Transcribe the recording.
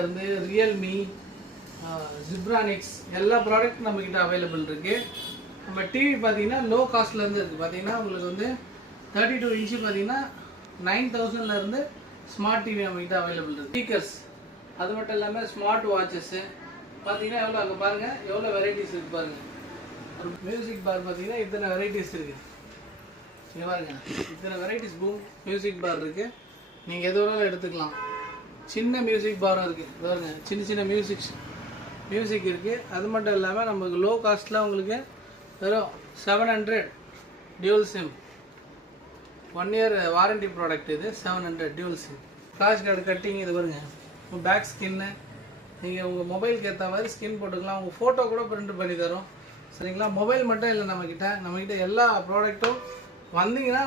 இருந்து ரியல்மி, ஜிப்ரானிக்ஸ் எல்லா ப்ராடக்ட் நம்மக்கிட்ட அவைலபிள் இருக்குது. நம்ம டிவி பார்த்தீங்கன்னா லோ காஸ்ட்லேருந்து இருக்குது. பார்த்தீங்கன்னா உங்களுக்கு வந்து 32 இன்ச்சு பார்த்தீங்கன்னா 9000லேருந்து ஸ்மார்ட் டிவி நம்மக்கிட்ட அவைலபிள் இருக்குது. ஸ்பீக்கர்ஸ் அது மட்டும் இல்லாமல் ஸ்மார்ட் வாட்சஸ்ஸு பார்த்தீங்கன்னா எவ்வளோ அங்கே பாருங்கள் எவ்வளோ வெரைட்டிஸ் இருக்குது பாருங்கள். ஒரு மியூசிக் பார் பார்த்தீங்கன்னா இத்தனை வெரைட்டிஸ் இருக்குது. இங்கே பாருங்க இத்தனை வெரைட்டிஸ் பூம் மியூசிக் பார் இருக்குது. நீங்கள் எது வேணாலும் எடுத்துக்கலாம். சின்ன மியூசிக் பாரும் இருக்குது. பாருங்க சின்ன சின்ன மியூசிக் இருக்குது. அது மட்டும் இல்லாமல் நமக்கு லோ காஸ்ட்டில் உங்களுக்கு வெறும் 700 dual sim 1 year warranty product. இது 700 dual sim. Flash card cutting இது பாருங்க. பேக் ஸ்கின்னு நீங்கள் உங்கள் மொபைலுக்கு ஏற்ற மாதிரி ஸ்கின் போட்டுக்கலாம். உங்கள் ஃபோட்டோ கூட பிரிண்ட் பண்ணி தரோம். சரிங்களா? மொபைல் மட்டும் இல்லை, நம்மக்கிட்ட எல்லா ப்ராடக்ட்டும் வந்தீங்கன்னா